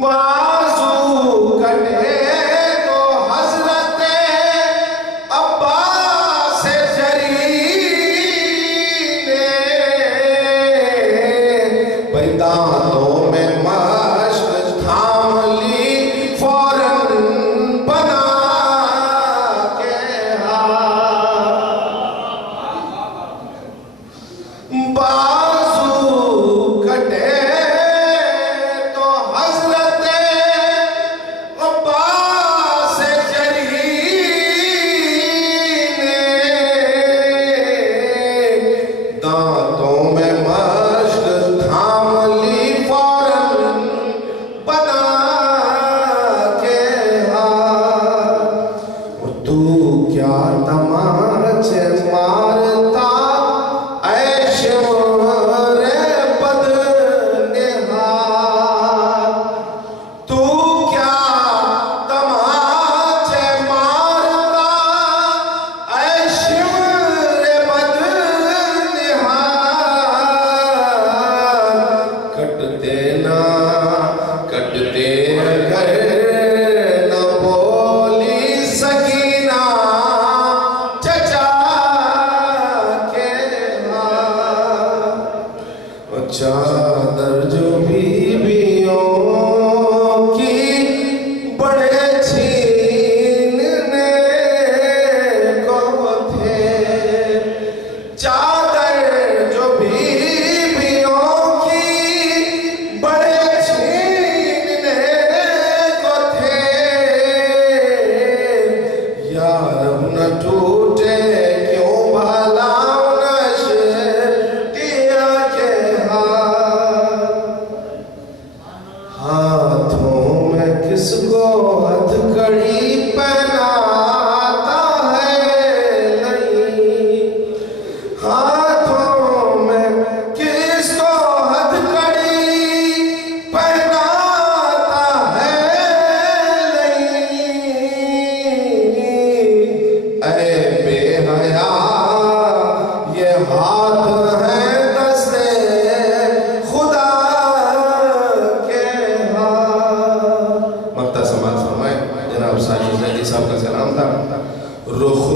بازو کٹے تو حضرت عباس جری نے دانتوں میں مشق تھام لی فوراً بنا کے بازو کٹے تو حضرت عباس جری نے دانتوں میں مشق تھام لی فوراً بنا کے تو کیا تماچے مارتا اے شمر بد نہاد تو کیا تماچے مارتا اے شمر بد نہاد کٹتے نہ کٹتے اگر نہ بولی سکینہ چچا کے چادر جو بیویوں کی بڑے چھیننے کو تھے چادر جو بیویوں کی بڑے چھیننے کو تھے یا رب نہ ٹوٹے کیوں بھلا ہاتھوں میں کس کو ہتھکڑی پہناتا ہے نہیں ہاتھوں میں کس کو ہتھکڑی پہناتا ہے نہیں اے بے حیا یہ ہاتھ ہیں دستے خدا جناب ساجد زیدی صاحب کا سلام تھا رخ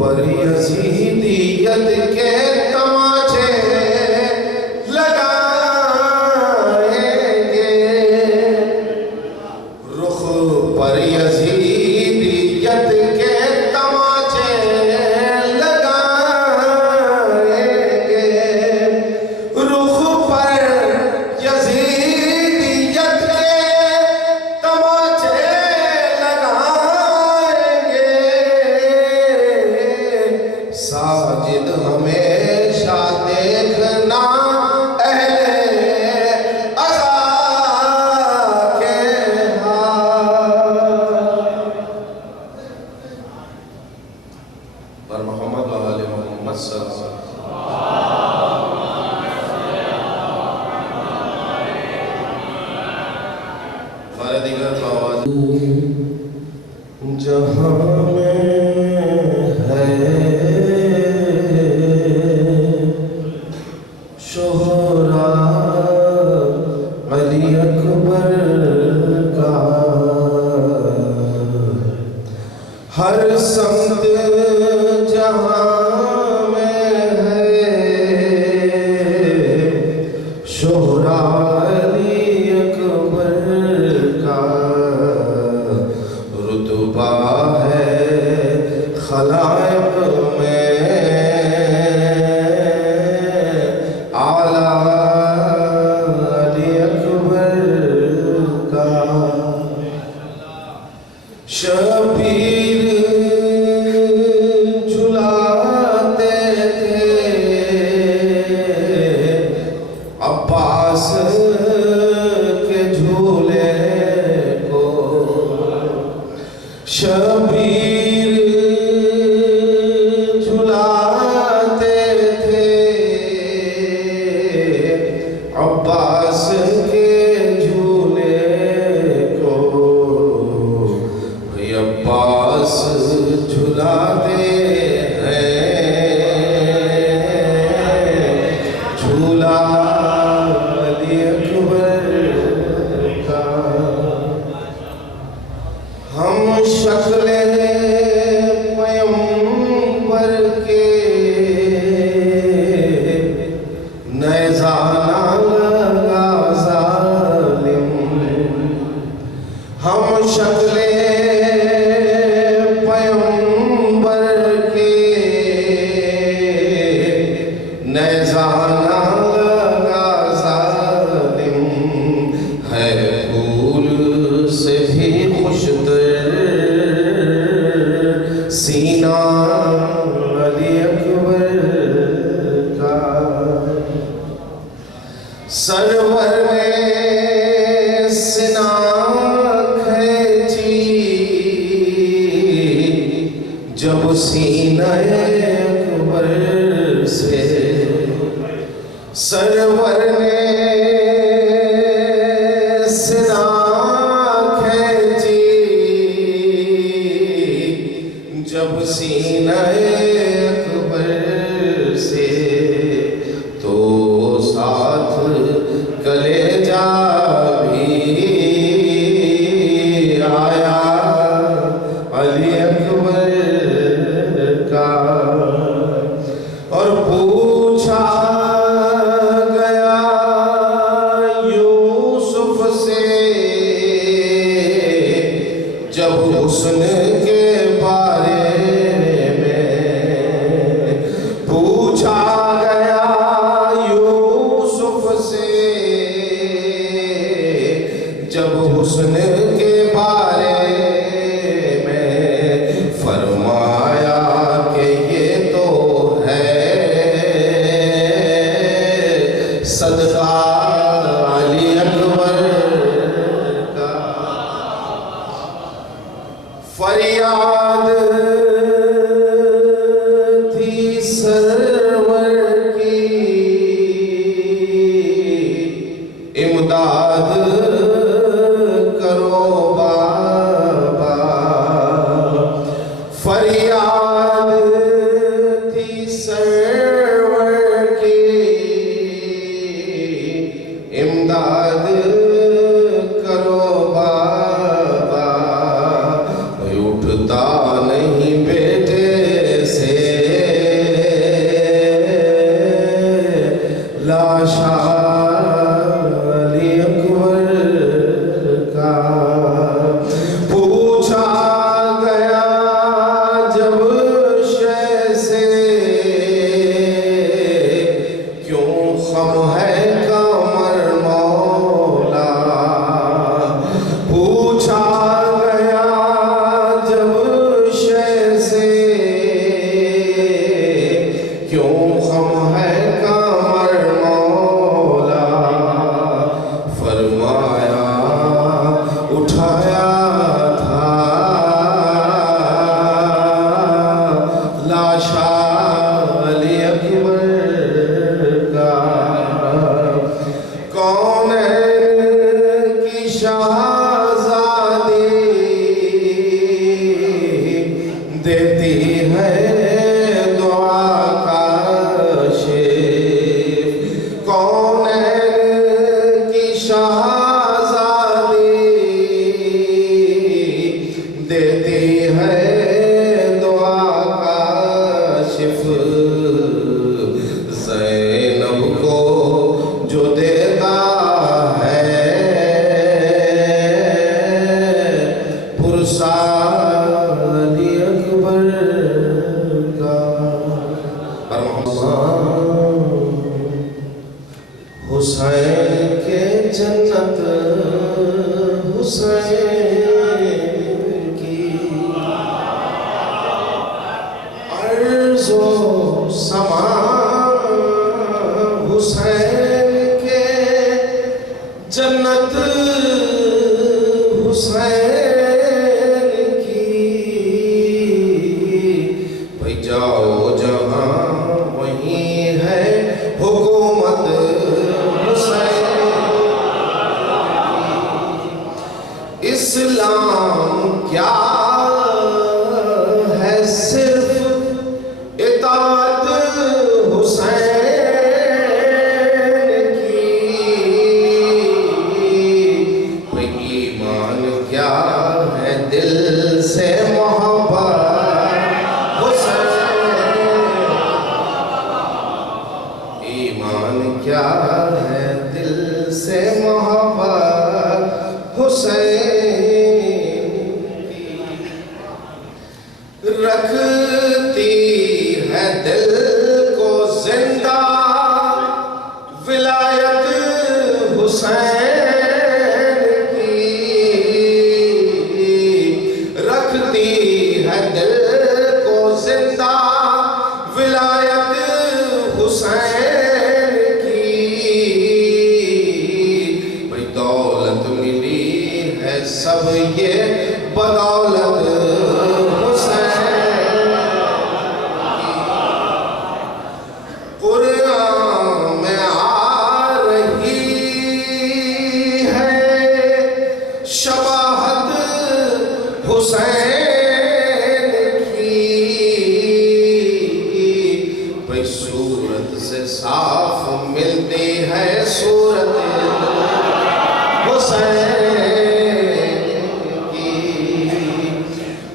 پر یزیدیت کے تماچے لگائیں گے رخ پر یزیدیت کے تماچے لگائیں گے رخ پر یزیدیت کے تماچے ساجد ہمیشہ دیکھنا اہل عزا کے پر محمد و آل محمد صلی اللہ علیہ وسلم دیگر آواز جہاں میں علی اکبر کا ہر سمت جہاں میں ہے شہرا علی اکبر کا رتبہ ہے خلائق میں شبیر جھلاتے تھے عباس کے جھولے کو شبیر جھلاتے تھے عباس کے عباس جھلاتے ہیں جھولا علی اکبر کا ہم شکل پیغمبر کے نیزانہ لگا ظالم ہے پھول سے بھی خوشتر سینہ علی اکبر کا سرور نے سنا کھینچی جب سینہ اکبر سے سرور نے سنا کھینچی جب سینہ اکبر سے تو ساتھ کلیجہ بھی آیا علی اکبر کا اور پوچھا گیا یوسف سے جب حسن کے بارے میں پوچھا گیا یوسف سے جب حسن کے بارے میں فرمایا کہ یہ تو ہے صدقہ علی اکبر کا فریاد تھی سرور کی امداد کرو بابا فریاد تھی سرور کی امداد کرو بابا اٹھتا نہیں بیٹے سے لاشا علی اکبر کا پوچھا گیا جب شے سے کیوں خم ہے کمر مولا پوچھا گیا جب شے سے کیوں خم ہے کمر مولا فرمایا اٹھایا تھا لاشا علی اکبر کا کونین کی شہزادی دیتی ہے دعا کاشف کونین کی شہزادی دیتی ہے دعا کاشف زینب کو جو دیتا ہے پرسا علی اکبر کا حسین کے جنت حسین کی عرض و سما حسین کے جنت حسین کی بھائی جاؤ جہاں وہیں ہے حکومت حسین کی اسلام کیا ہے صرف اطاعت حسین کی ایمان کیا ہے دل سے محبت حسین ایمان کیا ہے دل سے محبت حسین رکھتی ہے دل کو زندہ ولایت حسین کی، رکھتی ہے دل کو زندہ ولایت حسین کی، بھئی دولت ملی ہے سب یہ بدولت حسین کی، قرآن میں آ رہی ہے شباہت حسین کی، بھئی صورت سے صاف ملتی ہے صورت حسین کی،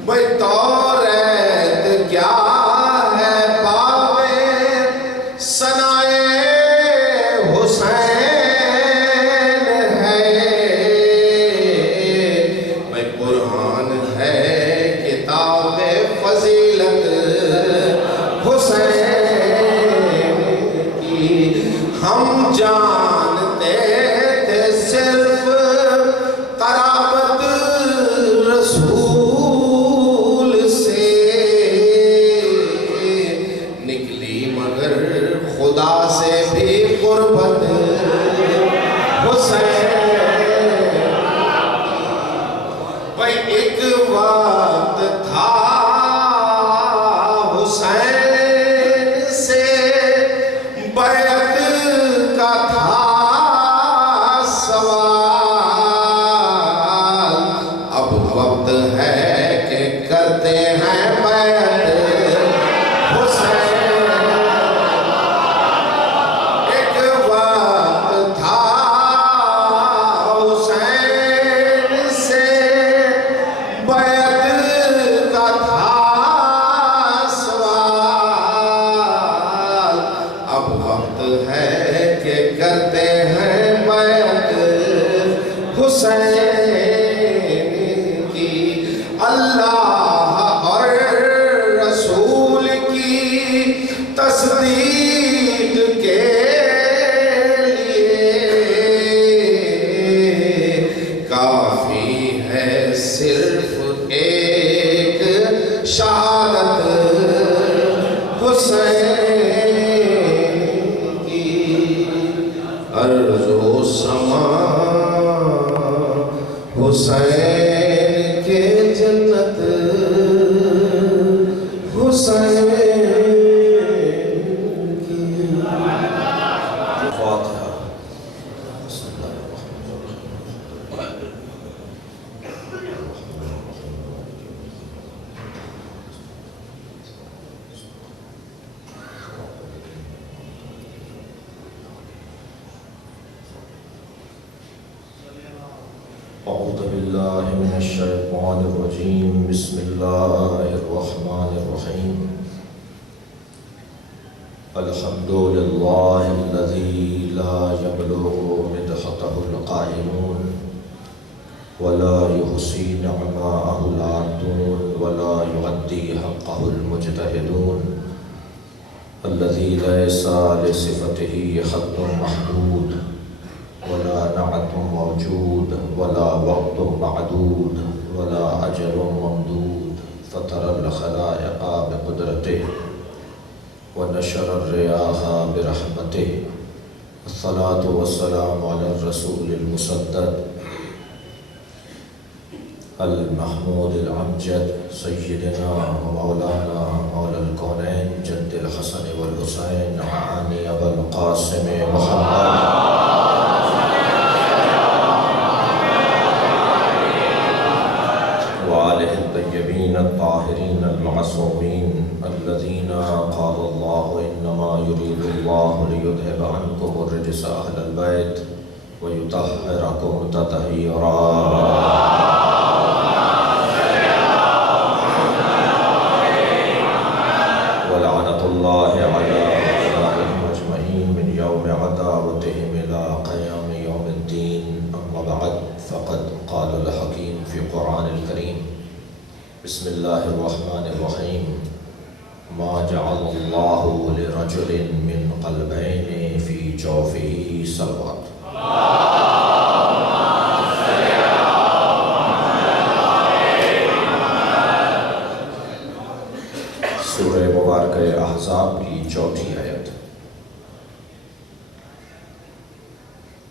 بھئی توریت کیا ہے پاوے ثنائے حسین ہے، بھئی قرآن ہے کتاب فضیلت حسین کی، ہم جانتے تھے صرف قرابت رسول سے، نکلی مگر خدا سے بھی قربت حسین کی، بھئی ایک وقت تھا حسین سے بیعت کا تھا سوال، اب وقت ہے کہ کرتے ہیں بیعت حسین، ایک وقت تھا حسین سے بیعت کا تھا سوال، اب وقت ہے کہ کرتے ہیں بیعت حسین کی، اللہ اور رسول کی تصدیق کے لیے کافی ہے صرف ایک شہادت حسین کی، ارض و سماء حسین کے جنت حسین کی، فاتحہ۔ بسم اللہ الرحمن الرحیم۔ اعوذ باللہ من الشیطان الرجیم، بسم اللہ الرحمن الرحیم، الحمد للہ الذی لا یبلغ مدحتہ القائلون ولا يحصي نعماءه العادون ولا يؤدي حقه المجتهدون، الذي ليس لصفته حد محدود ولا نعت موجود ولا وقت معدود ولا أجل ممدود، فطر الخلائق بقدرته ونشر الرياح برحمته، الصلاة والسلام على الرسول المسدد المحمود الأمجد سيدنا ومولانا مولى الكونين جد الحسن والحسين عاني أبا القاسم محمد وآله الطيبين الطاهرين المعصومين الذين قال الله إنما يريد الله ليذهب عنكم الرجس أهل البيت ويطهركم تطهيرا، ولعنة الله على أعدائهم أجمعين من يوم عداوتهم إلى قيام يوم الدين، أما بعد، فقد قال الحكيم في قرآن الكريم بسم اللہ الرحمن الرحیم ما جعل اللہ لرجل من قلبین فی جوفہ صلوات۔ سورہ مبارکہ احزاب کی چوتھی آیت،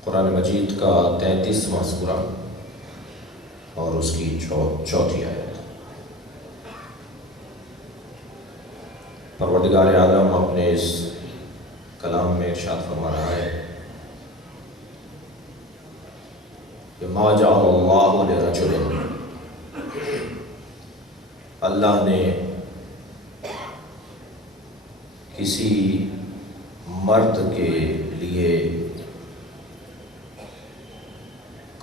قرآن مجید کا 33واں سورہ اور اس کی چوتھی آیت۔ پروردگار عالم اپنے اس کلام میں ارشاد فرما رہا ہے کہ ما جعل اللہ لرجل، اللہ نے کسی مرد کے لیے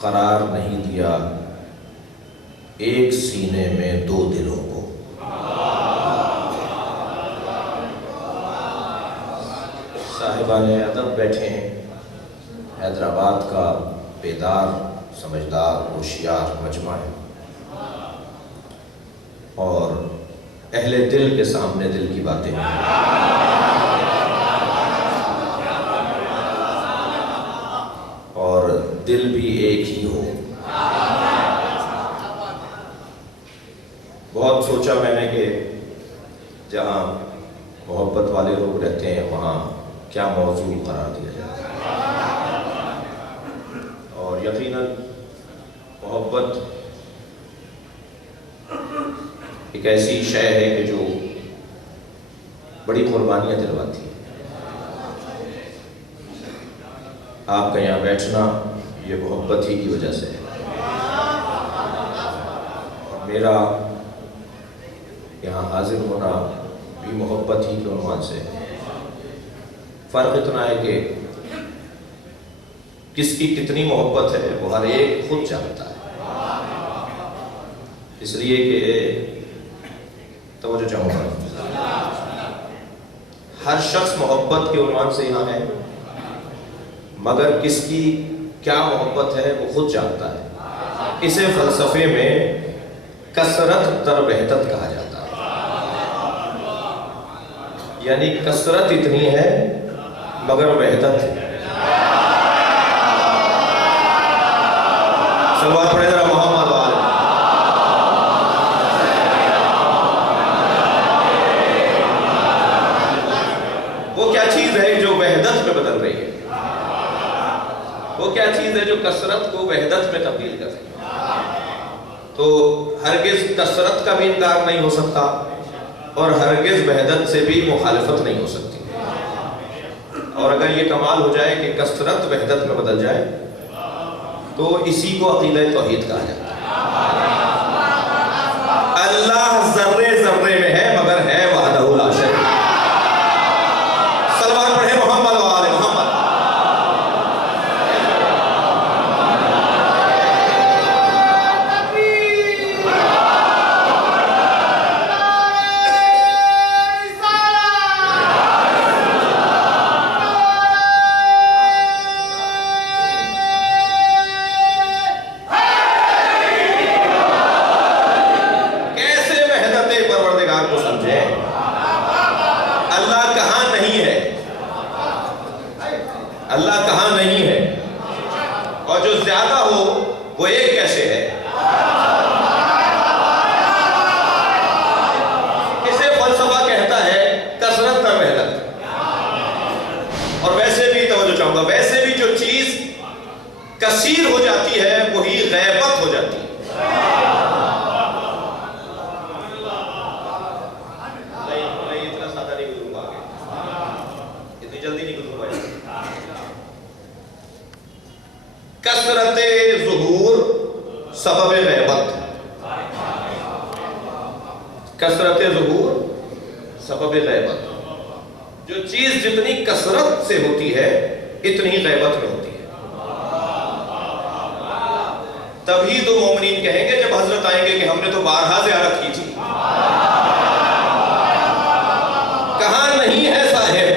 قرار نہیں دیا ایک سینے میں دو دلوں کو۔ صاحبان ادب بیٹھے ہیں، حیدرآباد کا بیدار سمجھدار ہوشیار مجمع ہے، اور اہل دل کے سامنے دل کی باتیں ہیں۔ اور دل بھی ایک ہی ہو۔ بہت سوچا میں نے کہ جہاں محبت والے لوگ رہتے ہیں وہاں کیا موضوع قرار دیا جائے، اور یقیناً محبت ایک ایسی شے ہے کہ جو بڑی قربانیاں دلواتی ہے۔ آپ کا یہاں بیٹھنا یہ محبت ہی کی وجہ سے ہے، اور میرا یہاں حاضر ہونا بھی محبت ہی کے عنوان سے ہے۔ فرق اتنا ہے کہ کس کی کتنی محبت ہے وہ ہر ایک خود جانتا ہے، اس لیے کہ توجہ چاہوں گا، ہر شخص محبت کے عنوان سے یہاں ہے، مگر کس کی کیا محبت ہے وہ خود جانتا ہے۔ اسے فلسفے میں کثرت در وحدت کہا جاتا ہے، یعنی کثرت اتنی ہے مگر وحدت ہے۔ صلوات پڑھیں ذرا محمد والے۔ وہ کیا چیز ہے جو وحدت میں بدل رہی ہے؟ وہ کیا چیز ہے جو کثرت کو وحدت میں تبدیل کر رہی ہے؟ تو ہرگز کثرت کا بھی انکار نہیں ہو سکتا، اور ہرگز وحدت سے بھی مخالفت نہیں ہو سکتی۔ اور اگر یہ کمال ہو جائے کہ کثرت وحدت میں بدل جائے تو اسی کو عقیدہ توحید کہا جاتا ہے۔ اللہ ذرے ذرے میں ہے مگر ہے وحدہ لا شریک۔ صلوات پڑھیں محمد و آل محمد۔ اللہ کہاں نہیں ہے، اور جو زیادہ ہو وہ ایک کیسے ہے؟ اسے فلسفہ کہتا ہے کثرت نہ وحدت۔ اور ویسے بھی توجہ چاہوں گا، ویسے بھی جو چیز کثیر ہو جاتی ہے وہی غیبت ہو جاتی ہے۔ نہیں اتنا سادہ نہیں گزروں گا، اتنی جلدی نہیں گزروں گا۔ کثرت ظہور سبب غیبت، کثرت ظہور سبب غیبت۔ جو چیز جتنی کثرت سے ہوتی ہے اتنی غیبت میں ہوتی ہے۔ تبھی تو مومنین کہیں گے جب حضرت آئیں گے کہ ہم نے تو بارہا زیارت کی تھی۔ کہاں نہیں ہے صاحب،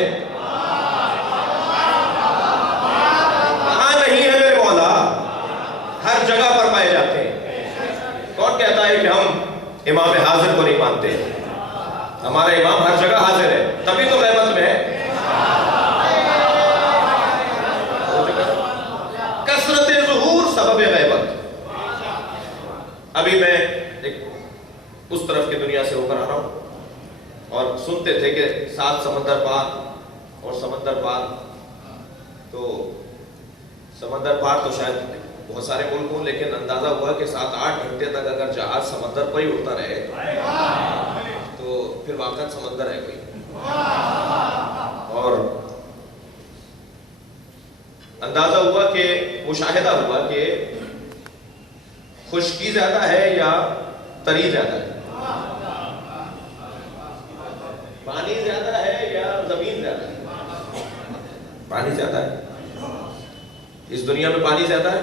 کہاں نہیں ہے میرے مولا، ہر جگہ پر پائے جاتے ہیں۔ کون کہتا ہے کہ ہم امام حاضر کو نہیں مانتے. ہمارا امام ہر جگہ حاضر ہے، تبھی تو غیبت میں ہے. کثرت ظہور سبب غیبت. ابھی میں ایک اس طرف کی دنیا سے ہو کر آ رہا ہوں اور سنتے تھے کہ 7 سمندر پار اور سمندر پار. تو سمندر پار تو شاید بہت سارے ملک ہوں، لیکن اندازہ ہوا کہ 7-8 گھنٹے تک اگر جہاز سمندر پر ہی اڑتا رہے تو پھر واقعا سمندر ہے کوئی. اور اندازہ ہوا کہ مشاہدہ ہوا کہ خشکی زیادہ ہے یا تری زیادہ ہے، پانی زیادہ ہے یا زمین زیادہ ہے؟ پانی زیادہ ہے. اس دنیا میں پانی زیادہ ہے،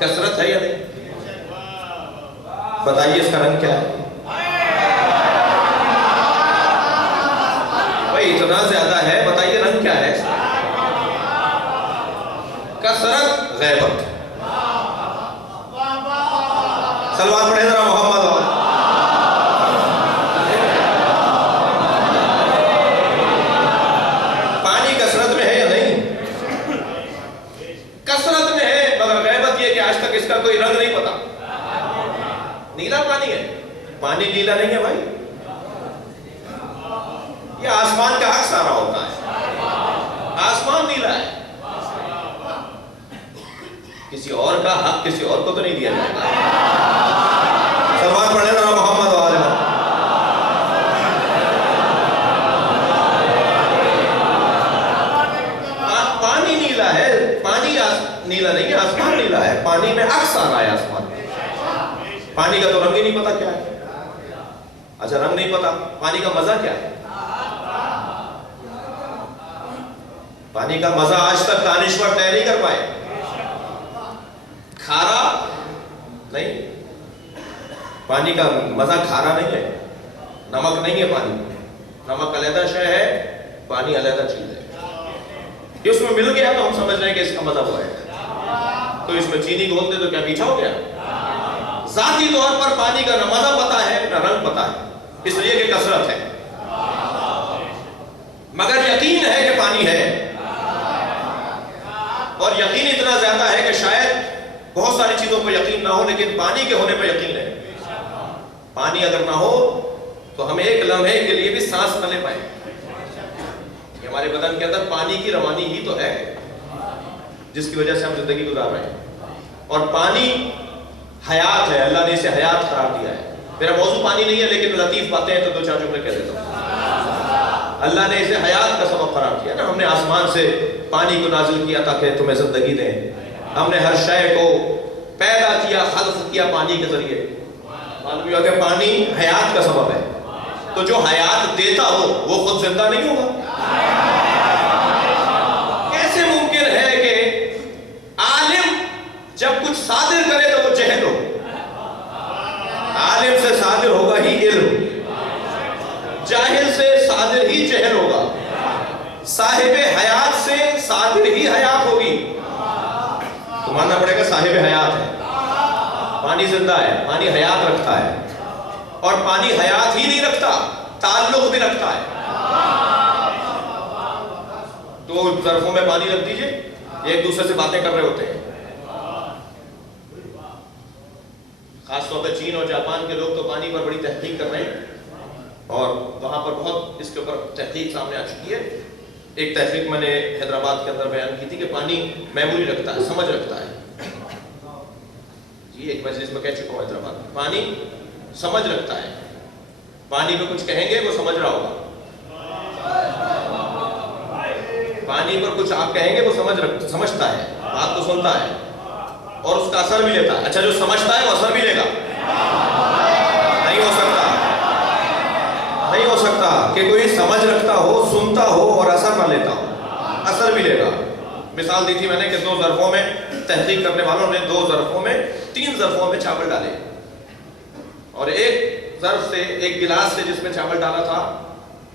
کثرت ہے یا نہیں؟ بتائیے اس کا رنگ کیا ہے؟ بھائی اتنا زیادہ ہے، بتائیے رنگ کیا ہے؟ کثرت غیبت. صلوات پڑھیں ذرا محمد. اور پانی کثرت میں ہے یا نہیں؟ کثرت میں ہے، مگر غیبت یہ کہ آج تک اس کا کوئی رنگ نہیں پتا. نیلا پانی ہے، پانی نیلا نہیں ہے بھائی. یہ آسمان کا عکس آ رہا ہوتا ہے، آسمان نیلا ہے. کسی اور کا حق کسی اور کو تو نہیں دیا جائے گا. صلوات پڑھیں ذرا محمد و آل محمد. پانی نیلا ہے، پانی نیلا نہیں ہے، آسمان نیلا ہے. پانی میں عکس آ رہا ہے آسمان. پانی کا تو رنگ ہی نہیں پتا کیا ہے. اچھا رنگ نہیں پتا، پانی کا مزہ کیا ہے؟ پانی کا مزہ آج تک دانشور طے نہیں کر پائے. کھارا نہیں، پانی کا مزہ کھارا نہیں ہے. نمک نہیں ہے پانی، نمک علیحدہ شے ہے، پانی علیحدہ چیز ہے. یہ اس میں مل گیا تو ہم سمجھ رہے ہیں کہ اس کا مزہ ہوا ہے. تو اس میں چینی گھول دے تو کیا میٹھا ہو گیا؟ ذاتی طور پر پانی کا نہ مزہ پتا ہے نہ رنگ پتا ہے، اس لیے کہ کثرت ہے. مگر یقین ہے کہ پانی ہے، اور یقین اتنا زیادہ ہے کہ شاید بہت ساری چیزوں پر یقین نہ ہو، لیکن پانی کے ہونے پر یقین ہے. پانی اگر نہ ہو تو ہم ایک لمحے کے لیے بھی سانس نہ لے پائیں. ہمارے بدن کے اندر پانی کی روانی ہی تو ہے جس کی وجہ سے ہم زندگی گزار رہے ہیں. اور پانی حیات ہے، اللہ نے اسے حیات قرار دیا ہے. میرا موضوع پانی نہیں ہے، لیکن لطیف باتیں ہیں تو 2-4 جملے کہہ دیتا ہوں. اللہ نے اسے حیات کا سبب قرار دیا نا. ہم نے آسمان سے پانی کو نازل کیا تاکہ تمہیں زندگی دیں. ہم نے ہر شے کو پیدا کیا، خلق کیا پانی کے ذریعے. معلوم ہوا کہ پانی حیات کا سبب ہے. تو جو حیات دیتا ہو وہ خود زندہ نہیں ہوگا. کیسے ممکن ہے کہ عالم جب کچھ صادر کرے تو وہ جہل ہو؟ عالم سے صادر ہوگا ہی علم، جاہل سے صادر ہی جہل ہوگا، صاحب حیات سے صادر ہی حیات ہوگی. تو ماننا پڑے گا صاحب حیات ہے. پانی زندہ ہے، پانی حیات رکھتا ہے. اور پانی حیات ہی نہیں رکھتا، تعلق بھی رکھتا ہے. 2 ظرفوں میں پانی رکھ دیجئے، ایک دوسرے سے باتیں کر رہے ہوتے ہیں. خاص طور پہ چین اور جاپان کے لوگ تو پانی پر بڑی تحقیق کر رہے ہیں، اور وہاں پر بہت اس کے اوپر تحقیق سامنے آ چکی ہے. ایک تحقیق میں نے حیدرآباد کے اندر بیان کی تھی کہ پانی میموری رکھتا ہے، سمجھ رکھتا ہے. جی ایک مجلس میں کہہ چکا ہوں حیدرآباد میں، پانی سمجھ رکھتا ہے. پانی میں کچھ کہیں گے وہ سمجھ رہا ہوگا. پانی پر کچھ آپ کہیں گے وہ سمجھتا ہے، بات کو سنتا ہے اور اس کا اثر بھی لیتا ہے. اچھا جو سمجھتا ہے وہ اثر بھی لے گا؟ نہیں ہو سکتا. نہیں ہو سکتا کہ کوئی سمجھ رکھتا ہو، سنتا ہو اور اثر نہ لیتا ہو. اثر بھی لے گا. مثال دی تھی میں نے کہ 2 ظرفوں میں تحقیق کرنے والوں نے 2 ظرفوں میں 3 ظرفوں میں چاول ڈالے، اور ایک ظرف سے ایک گلاس سے جس میں چاول ڈالا تھا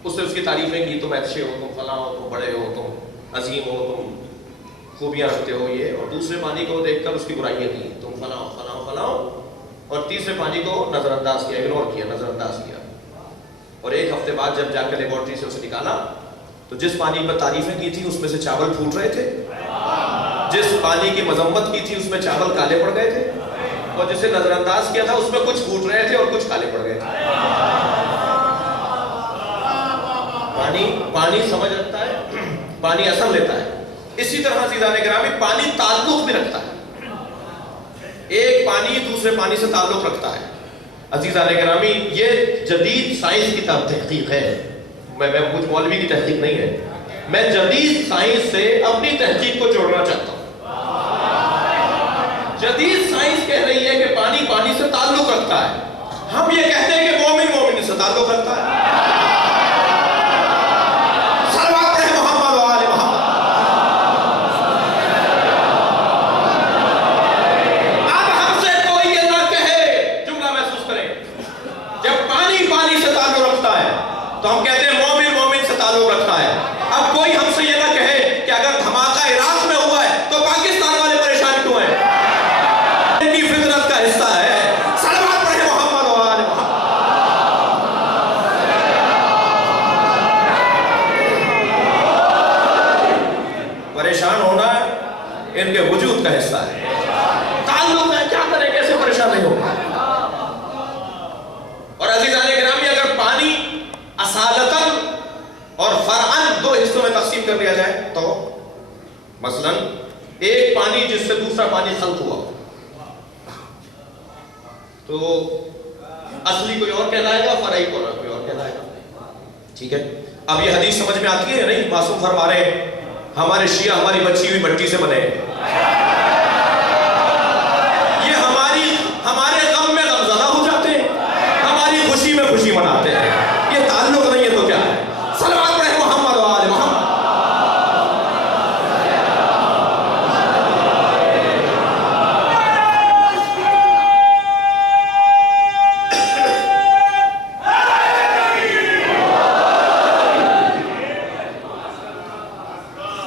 اس سے اس کی تعریفیں کی. تم اچھے ہو، تم فلاں ہو، تم بڑے ہو، تم عظیم ہو، تم خوبیاں رکھتے ہو یہ. اور دوسرے پانی کو دیکھ کر اس کی برائیاں کی، تم فلاں ہو فلاں ہو فلاں ہو. اور تیسرے پانی کو نظر انداز کیا، اگنور کیا، نظر انداز کیا، اور ایک ہفتے بعد جب جا کے لیبارٹری سے اسے نکالا تو جس پانی پر تعریفیں کی تھی اس میں سے چاول پھوٹ رہے تھے، جس پانی کی مذمت کی تھی اس میں چاول کالے پڑ گئے تھے، اور جسے نظر انداز کیا تھا اس میں کچھ پھوٹ رہے تھے اور کچھ کالے پڑ گئے تھے۔ پانی سمجھ رکھتا ہے، پانی اثر لیتا ہے۔ اسی طرح عزیزان گرامی پانی تعلق بھی رکھتا ہے، ایک پانی دوسرے پانی سے تعلق رکھتا ہے۔ عزیزان گرامی یہ جدید سائنس کی تحقیق ہے، میں کچھ مولوی کی تحقیق نہیں ہے، میں جدید سائنس سے اپنی تحقیق کو جوڑنا چاہتا ہوں۔ جدید سائنس کہہ رہی ہے کہ پانی پانی سے تعلق رکھتا ہے، ہم یہ کہتے ہیں کہ مومن مومن سے تعلق رکھتا ہے۔ تو ہم کہتے ہیں مومن مومن سے تعلق رکھتا ہے۔ اب کوئی ہم سے یہ نہ کہے کہ اگر دھماکہ عراق میں ہوا ہے تو پاکستان والے پریشان کیوں ہیں؟ ان کی فطرت کا حصہ ہے۔ صلوات پڑھیں محمد و آل محمد۔ پریشان ہونا ان کے وجود کا حصہ ہے، تعلق ہے، کیا کریں، کیسے پریشان نہیں ہوگا۔ اور عزیزان گرامی اگر پانی اصالتاً اور فرعاً دو حصوں میں تقسیم کر دیا جائے تو مثلا ایک پانی جس سے دوسرا پانی خلق ہوا تو اصلی کوئی اور کہلائے گا، فرعی کوئی اور کہلائے گا، ٹھیک ہے۔ اب یہ حدیث سمجھ میں آتی ہے نہیں؟ معصوم فرما رہے ہیں ہمارے شیعہ ہماری بچی ہوئی مٹی سے بنے، یہ ہمارے غم میں غمزدہ ہو جاتے ہیں، ہماری خوشی میں خوشی مناتے ہیں، یہ تعلق نہیں ہے تو کیا ہے؟ صلوات پڑھیں محمد و آل محمد۔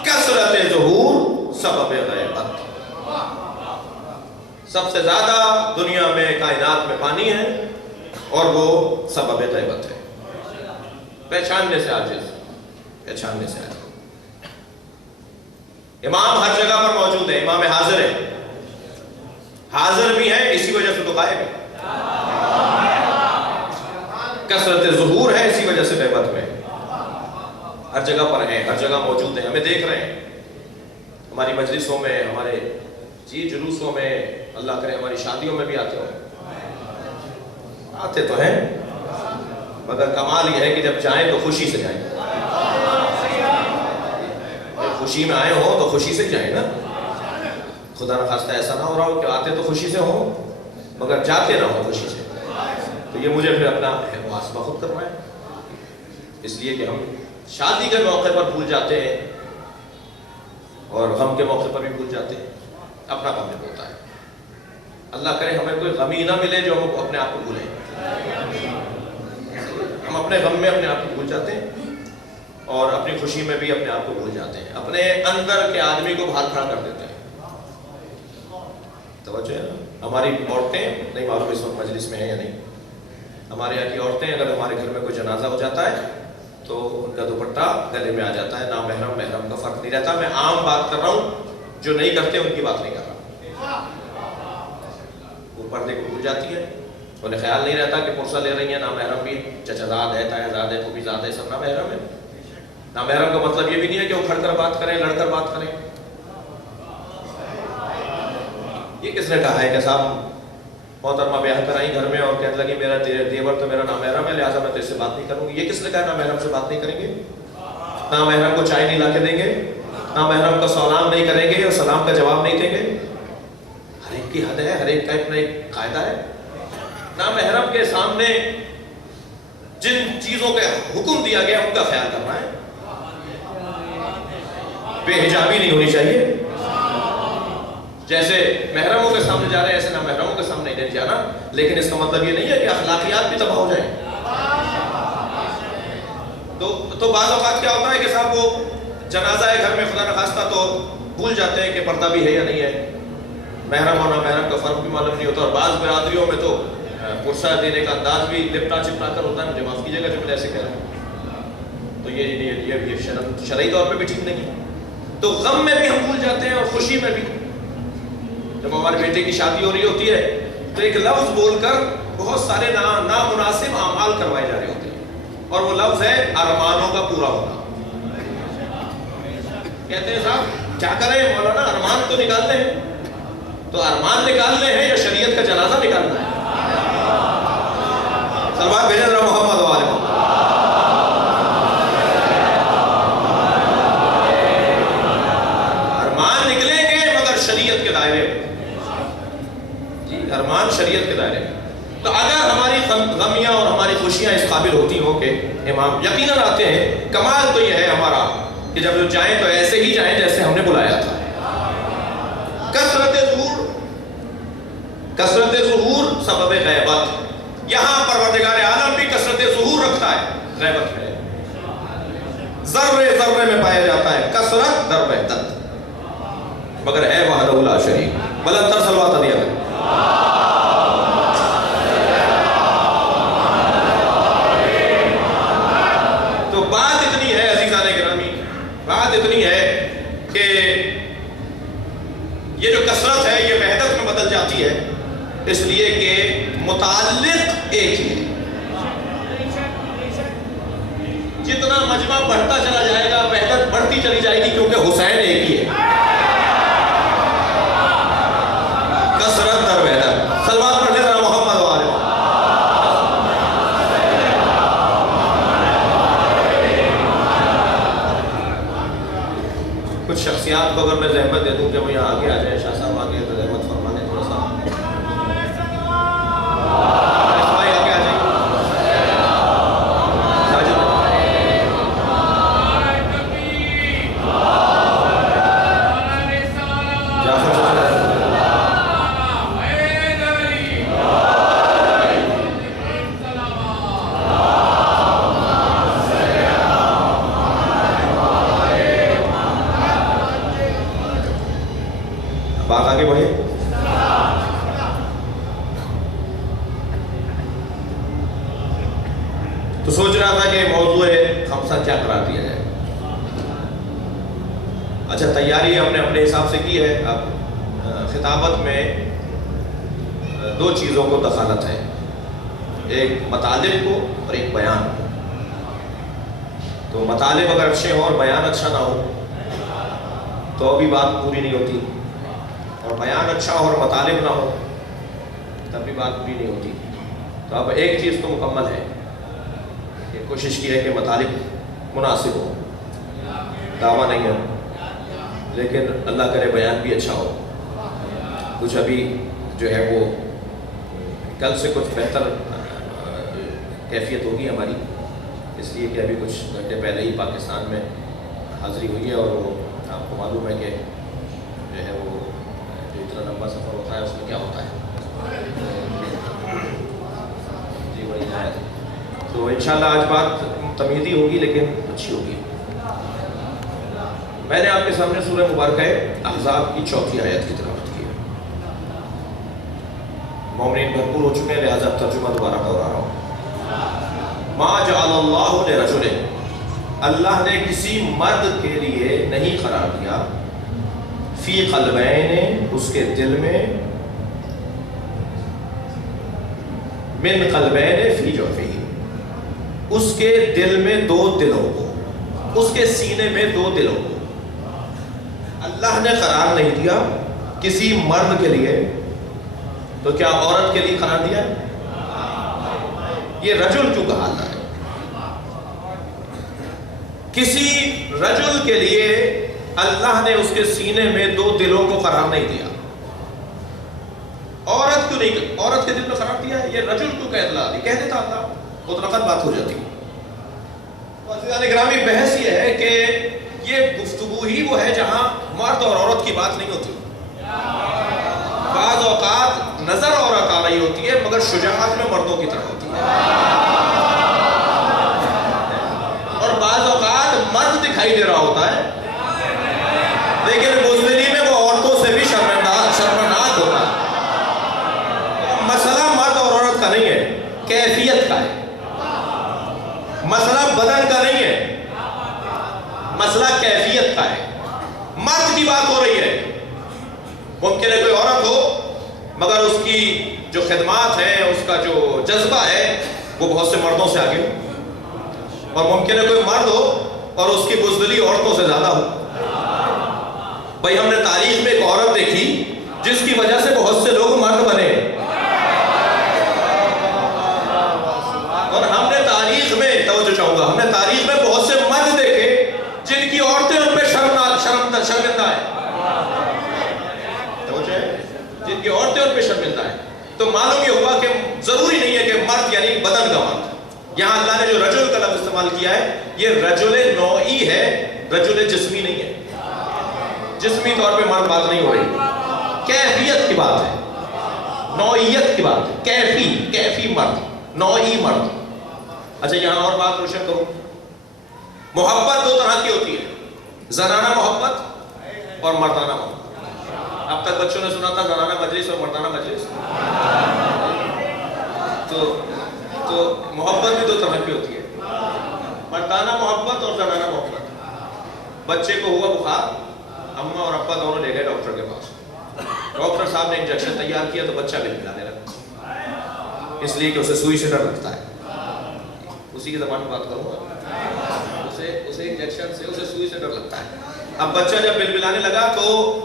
کثرت ظہور سبب غیبت، سب سے زیادہ دنیا میں کائنات میں پانی ہے اور وہ سبب غیبت ہے، پہچاننے سے عاجز، پہچاننے سے عاجز۔ امام ہر جگہ پر موجود ہے، امام حاضر ہے، حاضر بھی ہے اسی وجہ سے تو غائب ہے، کثرت ظہور ہے اسی وجہ سے غیبت میں، ہر جگہ پر ہیں، ہر جگہ موجود ہیں، ہمیں دیکھ رہے ہیں، ہماری مجلسوں میں، ہمارے جلوسوں میں، اللہ کرے ہماری شادیوں میں بھی آتے ہوں، آتے تو ہیں، مگر کمال یہ ہے کہ جب جائیں تو خوشی سے جائیں، جب خوشی میں آئے ہوں تو خوشی سے جائیں نا، خدا نخواستہ ایسا نہ ہو رہا ہو کہ آتے تو خوشی سے ہوں مگر جاتے نہ ہوں خوشی سے، تو یہ مجھے پھر اپنا محاسبہ خود کرنا ہے، اس لیے کہ ہم شادی کے موقع پر بھول جاتے ہیں اور غم کے موقع پر بھی بھول جاتے ہیں، اپنا غم نہیں ہوتا ہے۔ اللہ کرے ہمیں کوئی غمی نہ ملے جو ہم اپنے آپ کو بھولیں، ہم اپنے غم میں اپنے آپ کو بھول جاتے ہیں اور اپنی خوشی میں بھی اپنے آپ کو بھول جاتے ہیں، اپنے اندر کے آدمی کو باہر کھڑا کر دیتے ہیں۔ توجہ ہے نا؟ ہماری عورتیں، نہیں معلوم اس وقت مجلس میں ہیں یا نہیں، ہمارے یہاں کی عورتیں اگر ہمارے گھر میں کوئی جنازہ ہو جاتا ہے تو ان کا دوپٹہ گلے میں آ جاتا ہے، نامحرم محرم کا فرق نہیں رہتا۔ میں عام بات کر رہا ہوں، جو نہیں کرتے ان کی بات نہیں کر رہا۔ وہ پردے کو بھول جاتی ہے، انہیں خیال نہیں رہتا کہ پرسہ لے رہی ہیں، نامحرم بھی چچا زاد ہے، تایا زاد ہے، پھوپھی زاد ہے، سب نامحرم ہے۔ نامحرم کا مطلب یہ بھی نہیں ہے کہ وہ کھڑ کر بات کریں، لڑ کر بات کریں۔ یہ کس نے کہا ہے کہ صاحب محترمہ بیاہ کرائی گھر میں اور کہنے لگی میرا دیور تو میرا نامحرم ہے لہٰذا میں تیرے سے بات نہیں کروں گی؟ یہ کس نے کہا نامحرم سے بات نہیں کریں گے؟ نامحرم کو چائے نہیں لا کے دیں گے، نامحرم کا سلام نہیں کریں گے اور سلام کا جواب نہیں دیں گے؟ ہر ایک کی حد ہے، ہر ایک کا اپنا ایک قاعدہ ہے۔ نامحرم کے سامنے جن چیزوں کا حکم دیا گیا ان کا خیال کرنا ہے، بے حجابی نہیں ہونی چاہیے، جیسے محرموں کے سامنے جا رہے ہیں ایسے نامحرموں کے سامنے نہیں جانا، لیکن اس کا مطلب یہ نہیں ہے کہ اخلاقیات بھی تباہ ہو جائیں۔ تو بعض اوقات کیا ہوتا ہے کہ صاحب وہ جنازہ ہے گھر میں، خدا نخواستہ تو بھول جاتے ہیں کہ پردہ بھی ہے یا نہیں ہے، محرم اور نامحرم کا فرق بھی معلوم نہیں ہوتا، اور بعض برادریوں میں تو پرسہ دینے کا انداز بھی لپٹا چپٹا کر ہوتا ہے. مجھے معاف کیجیے گا جب میں ایسے کہہ رہا ہوں، تو یہ شرعی طور پہ بھی ٹھیک نہیں. تو غم میں بھی ہم بھول جاتے ہیں اور خوشی میں بھی. جب ہمارے بیٹے کی شادی ہو رہی ہوتی ہے تو ایک لفظ بول کر بہت سارے نامناسب اعمال کروائے جا رہے ہوتے ہیں، اور وہ لفظ ہے ارمانوں کا پورا ہونا. کہتے ہیں صاحب کیا کریں مولانا، ارمان تو نکالتے ہیں. تو ارمان نکالنے ہیں یا شریعت کا جنازہ نکالنا ہے؟ سلوات بھیجیں ذرا محمد والے کو. ارمان نکلیں گے مگر شریعت کے دائرے میں. جی ارمان شریعت کے دائرے میں. تو اگر ہماری غمیاں اور ہماری خوشیاں اس قابل ہوتی ہوں کہ امام یقیناً آتے ہیں، کمال تو یہ ہے ہمارا کہ جب جائیں تو ایسے ہی جائیں جیسے ہم نے بلایا تھا. کثرت ظہور سبب غیبت. یہاں پروردگار عالم بھی کثرت ظہور رکھتا ہے، غیبت ہے ذرے ذرے میں پایا جاتا ہے، کثرت در وحدت، مگر ہے وحدہ لا شریک. بلند تر صلوات دیا ہے. تو بات اتنی ہے عزیزان گرامی، بات اتنی ہے کہ یہ جو کثرت ہے یہ وحدت میں بدل جاتی ہے، اس لیے کہ متعلق ایک ہی ہے. جتنا مجمع بڑھتا چلا جائے گا وحدت بڑھتی چلی جائے گی، کیونکہ حسین ایک ہی ہے. کثرت در وحدت. سلوات پڑھنے ذرا محمد والے. کچھ شخصیات کو اگر میں زحمت دے دوں کہ وہ یہاں آگے آ جائے، شاہ صاحب آگے تو زحمت فرما لیں تھوڑا سا. بات آگے بڑھے. تو سوچ رہا تھا کہ موضوع خمسہ کیا قرار دیا جائے. اچھا تیاری ہم نے اپنے حساب سے کی ہے. اب خطابت میں دو چیزوں کو دخالت ہے، ایک مطالب کو اور ایک بیان کو. تو مطالب اگر اچھے ہوں اور بیان اچھا نہ ہو تو ابھی بات پوری نہیں ہوتی، اور بیان اچھا ہو اور مطالب نہ ہو تب بھی بات پوری نہیں ہوتی. تو اب ایک چیز تو مکمل ہے کہ کوشش کی ہے کہ مطالب مناسب ہو. دعویٰ نہیں ہے لیکن اللہ کرے بیان بھی اچھا ہو. کچھ ابھی جو ہے وہ کل سے کچھ بہتر کیفیت ہوگی ہماری، اس لیے کہ ابھی کچھ گھنٹے پہلے ہی پاکستان میں حاضری ہوئی ہے، اور وہ آپ کو معلوم ہے کہ جو ہے وہ جو اتنا لمبا سفر ہوتا ہے اس میں کیا ہوتا ہے. جی بڑی ہے. تو انشاءاللہ آج بات تمیزی ہوگی لیکن اچھی ہوگی. میں نے آپ کے سامنے سورہ مبارکہ احزاب کی 4 آیت کی تلاوت کی ہے. مومنین بھرپور ہو چکے ہیں لہذا ترجمہ دوبارہ دہرا رہا ہوں. ما جعل اللہ لرجل، اللہ نے کسی مرد کے لیے نہیں قرار دیا، فی قلبین، اس کے دل میں، من قلبین فی جوفہ، اس کے دل میں 2 دلوں کو، اس کے سینے میں 2 دلوں کو اللہ نے قرار نہیں دیا کسی مرد کے لیے. تو کیا عورت کے لیے قرار دیا؟ یہ رجل کیوں کہا اللہ نے؟ کسی رجل کے لیے اللہ نے اس کے سینے میں 2 دلوں کو قرار نہیں دیا. عورت کیوں نہیں، عورت کے دل میں قرار دیا ہے؟ یہ رجل کیوں کہہ دیتا اللہ، مطلقاً بات ہو جاتی. عزیزان گرامی بحث یہ ہے کہ یہ گفتگو ہی وہ ہے جہاں مرد اور عورت کی بات نہیں ہوتی. بعض اوقات نظر عورت آ رہی ہوتی ہے مگر شجاعت میں مردوں کی طرح ہوتی ہے، اور بعض اوقات مرد دکھائی دے رہا ہوتا ہے لیکن بزدلی میں وہ عورتوں سے بھی شرمناک ہوتا کا نہیں ہے، کیفیت کا ہے. مسئلہ بدن کا نہیں ہے، مسئلہ کیفیت کا ہے. مرد کی بات ہو رہی ہے. ممکن ہے کوئی عورت ہو مگر اس کی جو خدمات ہیں، اس کا جو جذبہ ہے وہ بہت سے مردوں سے آگے ہو، اور ممکن ہے کوئی مرد ہو اور اس کی بزدلی عورتوں سے زیادہ ہو. بھائی ہم نے تاریخ میں ایک عورت دیکھی جس کی وجہ سے بہت سے لوگ مرد بنے، اور ہم نے تاریخ میں توجہ چاہوں گا، ہم نے تاریخ میں بہت سے مرد دیکھے جن کی عورتیں ان پہ شرمندہ ہے. توجہ ہے، جن کی عورتیں ان پہ شرمندہ ہے. تو معلوم یہ ہوا کہ ضروری نہیں ہے کہ مرد یعنی بدن کا مرد. یہاں اللہ نے جو رجل کا لفظ استعمال کیا ہے یہ رجل نوعی ہے، رجل جسمی نہیں ہے. جسمی طور پہ مرد بات نہیں ہو رہی، کیفیت کی بات ہے، نوعیت کی بات ہے. کیفی مرد، نوعی مرد. اچھا یہاں اور بات روشن کروں. محبت دو طرح کی ہوتی ہے، زنانہ محبت اور مردانہ محبت. اب تک بچوں نے سنا تھا زنانہ مجلس اور مردانہ مجلس. تو محبت بھی دو طرح کی ہوتی ہے، مردانہ محبت اور زنانہ محبت. بچے کو ہوا بخار، اماں اور ابا دونوں لے گئے ڈاکٹر کے پاس. ڈاکٹر صاحب نے انجیکشن تیار کیا تو بچہ بلبلانے لگا، اس لیے کہ اسے سوئی سے ڈر لگتا ہے. اسی کی زبان میں بات کروں گا، اسے انجیکشن سے، اسے سوئی سے ڈر لگتا ہے. اب بچہ جب بلبلانے لگا تو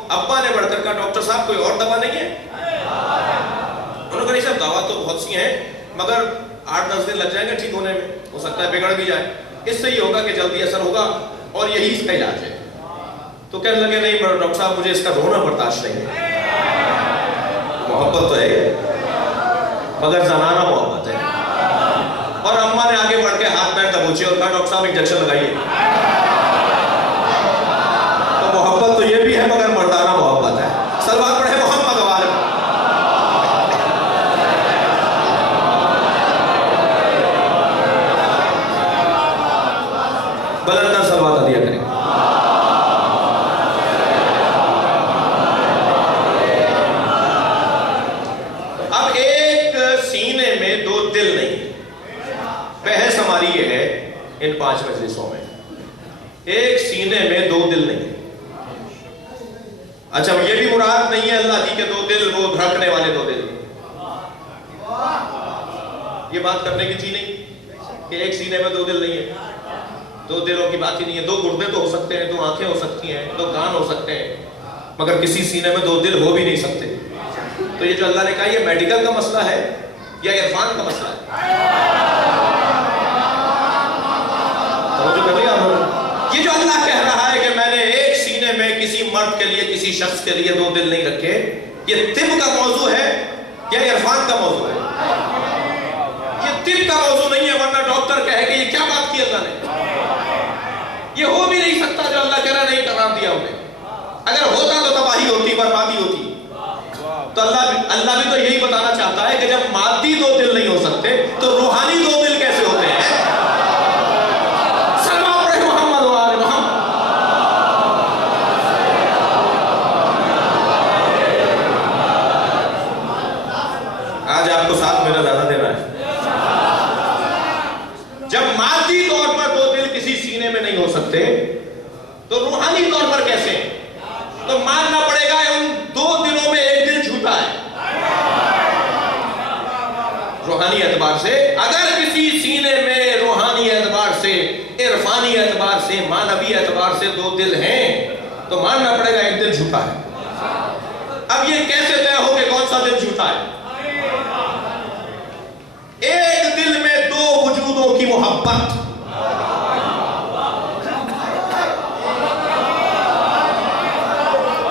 ابا نے بڑھ کر کہا ڈاکٹر صاحب کوئی اور دوا نہیں ہے؟ انہوں نے کہا نہیں صاحب دوا تو بہت سی ہیں مگر 8-10 دن لگ جائیں گے ٹھیک ہونے میں، ہو سکتا ہے بگڑ بھی جائے، اس سے یہ ہوگا کہ جلدی اثر ہوگا اور یہی اس کا علاج ہے. تو کہنے لگے نہیں ڈاکٹر صاحب مجھے اس کا رونا برداشت نہیں ہے. محبت تو ہے مگر زنانہ محبت ہے. اور اماں نے آگے بڑھ کے ہاتھ پیر دبوچے اور کہا ڈاکٹر صاحب انجیکشن لگائیے. تو محبت تو یہ بھی ہے مگر مردانہ محبت ہے. صلوات پڑھے محمد والے. بلندہ صلوات دیا کریں. اب ایک سینے میں دو دل نہیں. بحث ہماری یہ ہے ان 5 مجلسوں میں، ایک سینے میں دو دل نہیں. اچھا یہ بھی مراد نہیں ہے اللہ کی کہ دو دل وہ دھڑکنے والے دو دل، یہ بات کرنے کی چیز نہیں کہ ایک سینے میں دو دل نہیں ہے. دو دلوں کی بات ہی نہیں ہے. 2 گردے تو ہو سکتے ہیں، 2 آنکھیں ہو سکتی ہیں، 2 کان ہو سکتے ہیں، مگر کسی سینے میں 2 دل ہو بھی نہیں سکتے. تو یہ جو اللہ نے کہا یہ میڈیکل کا مسئلہ ہے یا عرفان کا مسئلہ ہے؟ یہ جو اللہ کہہ رہا ہے کہ میں نے ایک سینے میں کسی مرد کے لیے، کسی شخص کے لیے 2 دل نہیں رکھے، یہ طب کا موضوع ہے یا عرفان کا موضوع ہے؟ یہ طب کا موضوع نہیں ہے، ورنہ ڈاکٹر کہے کہ یہ کیا بات کی اللہ نے. یہ ہو بھی نہیں سکتا جو اللہ کہہ رہا نہیں قرار دیا انہیں. اگر ہوتا تو تباہی ہوتی، بربادی ہوتی. تو اللہ بھی تو یہی بتانا چاہتا ہے کہ جب مادی 2 دل نہیں ہو سکتے تو روحانی 2 دل کیسے ہوتے ہیں؟ صلوات پڑھے محمد و آل محمد. آج آپ کو 7 مہینہ زیادہ دینا ہے. جب مادی طور پر 2 دل کسی سینے میں نہیں ہو سکتے تو روحانی طور پر کیسے؟ تو ماننا پڑے گا ان 2 دلوں میں ایک دل جھوٹا ہے. روحانی اعتبار سے اگر کسی سینے میں روحانی اعتبار سے، عرفانی اعتبار سے، مانوی اعتبار سے 2 دل ہیں تو ماننا پڑے گا ایک دل جھوٹا ہے. اب یہ کیسے طے ہو کہ کون سا دل جھوٹا ہے؟ ایک دل میں 2 وجودوں کی محبت،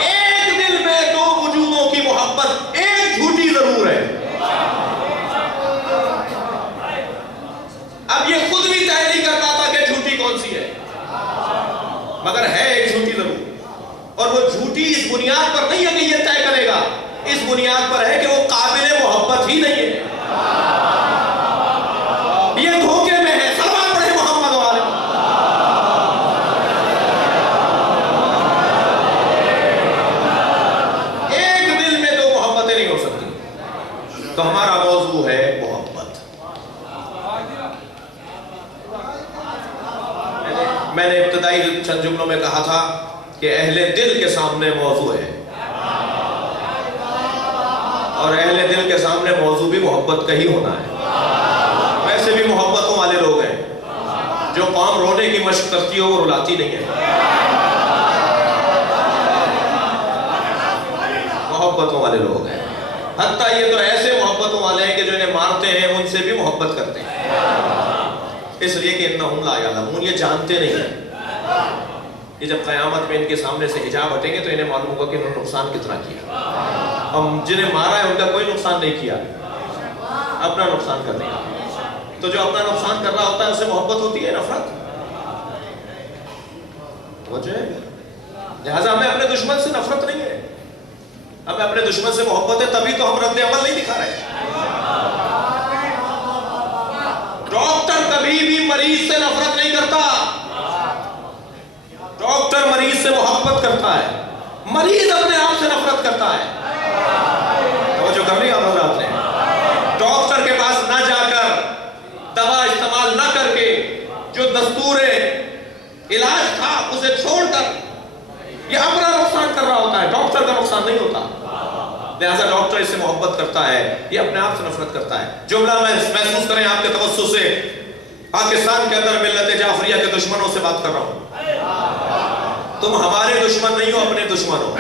ایک دل میں 2 وجودوں کی محبت، ایک جھوٹی ضرور ہے. اب یہ خود بھی طے نہیں کر پاتا کہ جھوٹی کون سی ہے، مگر ہے ایک جھوٹی ضرور. اور وہ جھوٹی اس بنیاد پر نہیں ہے کہ یہ طے کرے گا، اس بنیاد پر ہے کہ وہ قابل محبت ہی نہیں ہے، یہ دھوکے میں ہے. صلوات پڑھے محمد و آل محمد. ایک دل میں 2 محبتیں نہیں ہو سکتی. تو ہمارا موضوع ہے محبت. میں نے ابتدائی چند جملوں میں کہا تھا کہ اہل دل کے سامنے موضوع ہے، اور اہل دل کے سامنے موضوع بھی محبت کا ہی ہونا ہے۔ ویسے بھی محبتوں والے لوگ ہیں، جو قوم رونے کی مشق کرتی ہو وہ رلاتی نہیں ہے۔ محبتوں والے لوگ ہیں، حتیٰ یہ تو ایسے محبتوں والے ہیں کہ جو انہیں مارتے ہیں ان سے بھی محبت کرتے ہیں، اس لیے کہ انہم لا یعلمون، یہ جانتے نہیں ہیں کہ جب قیامت میں ان کے سامنے سے حجاب ہٹیں گے تو انہیں معلوم ہوگا کہ انہوں نے نقصان کتنا کیا۔ ہم جنہیں مارا ہے ان کا کوئی نقصان نہیں کیا، اپنا نقصان کر دیا۔ تو جو اپنا نقصان کر رہا ہوتا ہے اسے محبت ہوتی ہے نفرت؟ لہٰذا ہمیں اپنے دشمن سے نفرت نہیں ہے، ہمیں اپنے دشمن سے محبت ہے، تبھی تو ہم رد عمل نہیں دکھا رہے۔ ڈاکٹر کبھی بھی مریض سے نفرت نہیں کرتا، ڈاکٹر مریض سے محبت کرتا ہے، مریض اپنے آپ سے نفرت کرتا ہے۔ توجہ کر رہی آپ حضرات نے؟ ڈاکٹر کے پاس نہ جا کر، دوا استعمال نہ کر کے، جو دستور علاج تھا اسے چھوڑ کر یہ اپنا نقصان کر رہا ہوتا ہے، ڈاکٹر کا نقصان نہیں ہوتا۔ لہذا ڈاکٹر اس سے محبت کرتا ہے، یہ اپنے آپ سے نفرت کرتا ہے۔ جملہ میں محسوس کریں آپ کے توسط سے، پاکستان کے اندر ملت جعفریہ کے دشمنوں سے بات کر رہا ہوں، تم ہمارے دشمن نہیں ہو، اپنے دشمن ہو۔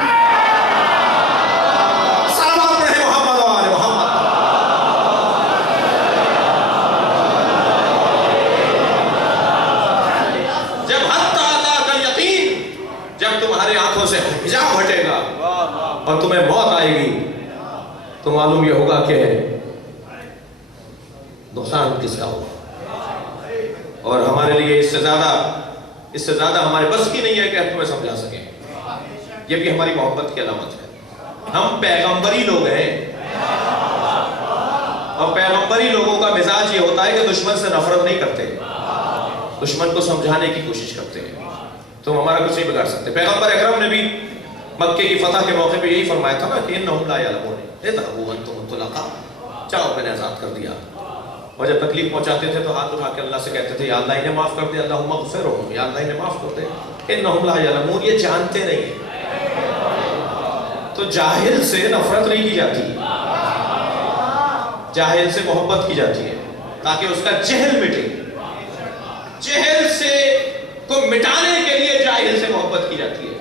صلوات پڑھیں محمد و آل محمد۔ جب حتی اتاک الیقین، جب تمہاری آنکھوں سے حجاب ہٹے گا اور تمہیں موت آئے گی تو معلوم یہ ہوگا کہ نقصان کس کا ہوگا، اور ہمارے لیے اس سے زیادہ ہمارے بس کی نہیں ہے کہ ہم تمہیں سمجھا سکیں۔ یہ بھی ہماری محبت کی علامت ہے۔ ہم پیغمبری لوگ ہیں، اور پیغمبری لوگوں کا مزاج یہ ہوتا ہے کہ دشمن سے نفرت نہیں کرتے، دشمن کو سمجھانے کی کوشش کرتے ہیں۔ تم ہمارا کچھ نہیں بگاڑ سکتے۔ پیغمبر اکرم نے بھی مکے کی فتح کے موقع پہ یہی فرمایا تھا نا کہ انہم لا یعلمون، اذهبوا انتم طلقاء، جاؤ میں نے آزاد کر دیا۔ اور جب تکلیف پہنچاتے تھے تو ہاتھ اٹھا کے اللہ سے کہتے تھے یا اللہ انہیں معاف کر دے، اللہم اغفرہم، یا اللہ انہیں معاف کر دے۔ انہم لا یعلمون، یہ جانتے نہیں ہیں۔ تو جاہل سے نفرت نہیں کی جاتی، جاہل سے محبت کی جاتی ہے تاکہ اس کا جہل مٹے۔ جہل سے کو مٹانے کے لیے جاہل سے محبت کی جاتی ہے۔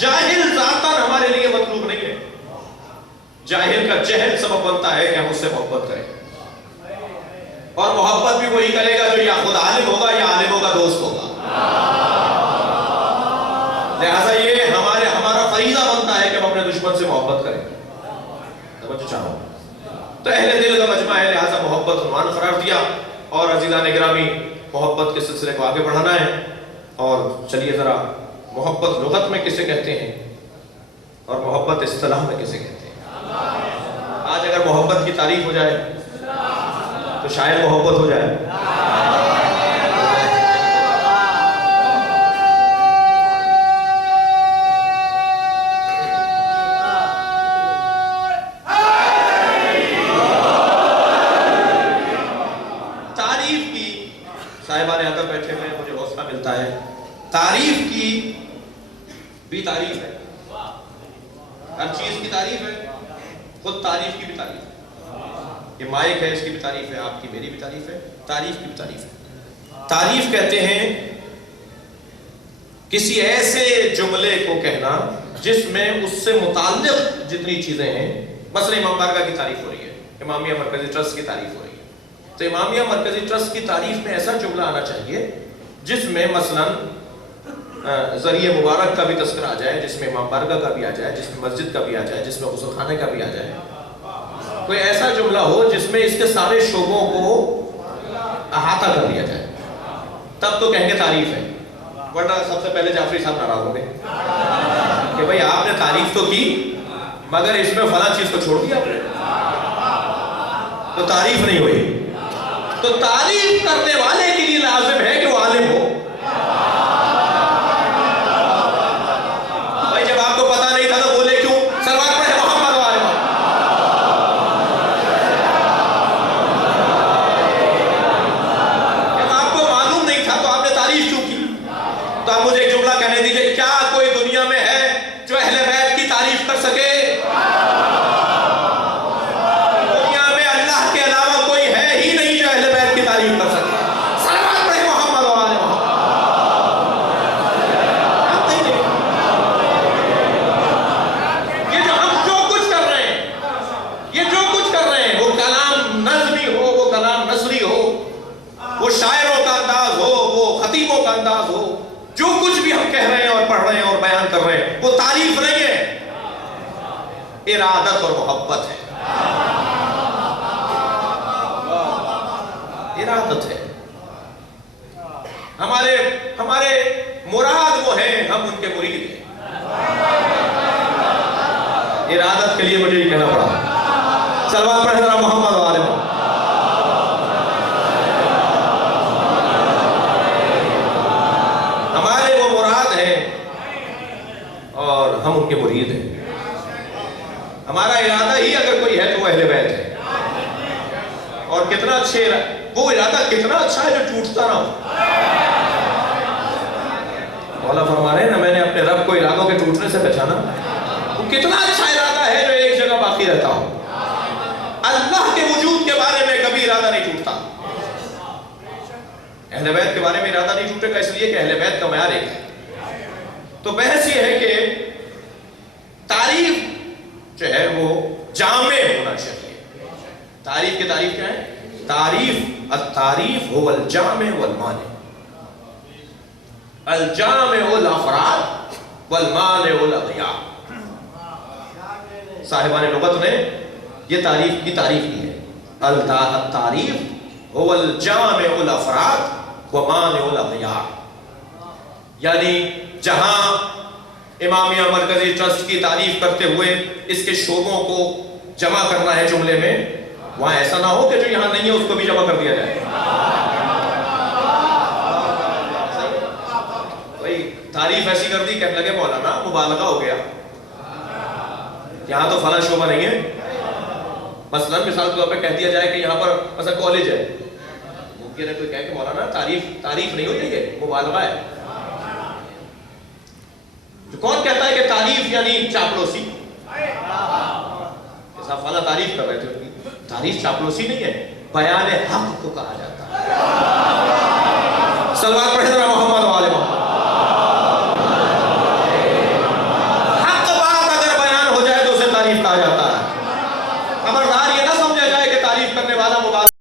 جاہل ذاتاً ہمارے لیے مطلوب نہیں ہے، جاہل کا جہل سبب بنتا ہے کہ ہم اس سے محبت کریں، اور محبت بھی وہی کرے گا جو یا خود عالم ہوگا یا عالموں کا دوست ہوگا۔ لہذا یہ ہمارا فریضہ بنتا ہے کہ ہم اپنے دشمن سے محبت کریں۔ توجہ چاہوں، تو اہل دل کا مجمع ہے، لہذا محبت عنوان قرار دیا، اور عزیزان گرامی محبت کے سلسلے کو آگے بڑھانا ہے۔ اور چلیے ذرا محبت لغت میں کسے کہتے ہیں اور محبت اصطلاح میں کسے کہتے ہیں؟ آج اگر محبت کی تعریف ہو جائے تو شاید محبت ہو جائے۔ تعریف کی صاحبان ادب بیٹھے ہوئے مجھے حوصلہ ملتا ہے، تعریف کی بھی تعریف ہے، ہر چیز کی تعریف ہے، خود تعریف کی بھی تعریف ہے۔ یہ مائک ہے، اس کی بھی تعریف ہے، آپ کی میری بھی تعریف ہے، تعریف کی بھی تعریف ہے۔ تعریف کہتے ہیں کسی ایسے جملے کو کہنا جس میں اس سے متعلق جتنی چیزیں ہیں، مثلا امام بارگاہ کی تعریف ہو رہی ہے، امامیہ مرکزی ٹرسٹ کی تعریف ہو رہی ہے، تو امامیہ مرکزی ٹرسٹ کی تعریف میں ایسا جملہ آنا چاہیے جس میں مثلا ذریعہ مبارک کا بھی تذکرہ آ جائے، جس میں امام بارگاہ کا بھی آ جائے، جس میں مسجد کا بھی آ جائے، جس میں غسل خانے کا بھی آ جائے۔ کوئی ایسا جملہ ہو جس میں اس کے سارے شعبوں کو احاطہ کر لیا جائے، تب تو کہیں گے تعریف ہے، ورنہ سب سے پہلے جعفری صاحب ناراض ہوں گے کہ بھئی آپ نے تعریف تو کی مگر اس میں فلاں چیز کو چھوڑ دیا آپ نے، تو تعریف نہیں ہوئی۔ تو تعریف کرنے والے کے لیے لازم ہے کہ وہ عالم ہو۔ بھائی جب آپ کو پتا نہیں تھا تو بولے کیوں؟ سلوات پڑھے محمد و آل محمد۔ جب آپ کو معلوم نہیں تھا تو آپ نے تعریف کیوں کی؟ بیان کر رہے ہیں وہ تعریف نہیں ہے، ارادت اور محبت ہے، ارادت ہے۔ ہمارے مراد وہ ہیں، ہم ان کے مرید ہیں۔ ارادت کے لیے مجھے یہ کہنا پڑا۔ صلوات پڑھیں ذرا محمد و آل محمد۔ ہمارے وہ مراد ہیں اور ہم ان کے مرید ہیں۔ ہمارا ارادہ ہی اگر کوئی ہے تو وہ اہل بیت ہے، اور کتنا اچھے وہ ارادہ کتنا اچھا ہے جو ٹوٹتا نہ ہو۔ مولا فرما رہے ہیں نا، میں نے اپنے رب کو ارادوں کے ٹوٹنے سے پہچانا۔ وہ کتنا اچھا ارادہ ہے جو ایک جگہ باقی رہتا ہو۔ اللہ کے وجود کے بارے میں کبھی ارادہ نہیں ٹوٹتا۔ اہل بیت کے بارے میں ارادہ نہیں ٹوٹے گا، اس لیے کہ اہل بیت کا معیار ایک ہے۔ تو بحث یہ ہے کہ تعریف جو ہے وہ جامع ہونا چاہیے۔ تعریف کی تعریف کیا ہے؟ تعریف التعریف هو الجامع والمانع، الجامع الافراد والمانع الاغیار۔ صاحبان لغت نے یہ تعریف کی تعریف کی ہے، التعریف هو الجامع الافراد ومانع الاغیار، یعنی جہاں امامیہ مرکزی ٹرسٹ کی تعریف کرتے ہوئے اس کے شعبوں کو جمع کرنا ہے جملے میں، وہاں ایسا نہ ہو کہ جو یہاں نہیں ہے اس کو بھی جمع کر دیا جائے۔ تعریف ایسی کر دی کہنے لگے مولانا مبالغہ ہو گیا، یہاں تو فلاں شعبہ نہیں ہے۔ مثلا مثال طور پہ کہہ دیا جائے کہ یہاں پر مثلا کالج ہے، ممکن ہے کوئی کہے کہ مولانا تعریف نہیں ہوتی ہے، مبالغہ ہے۔ تو کون کہتا ہے کہ تعریف یعنی چاپلوسی؟ صاحب فلاں تعریف کر رہے تھے، تعریف چاپلوسی نہیں ہے، بیان حق کو کہا جاتا ہے۔ صلوات پڑھیں ذرا محمد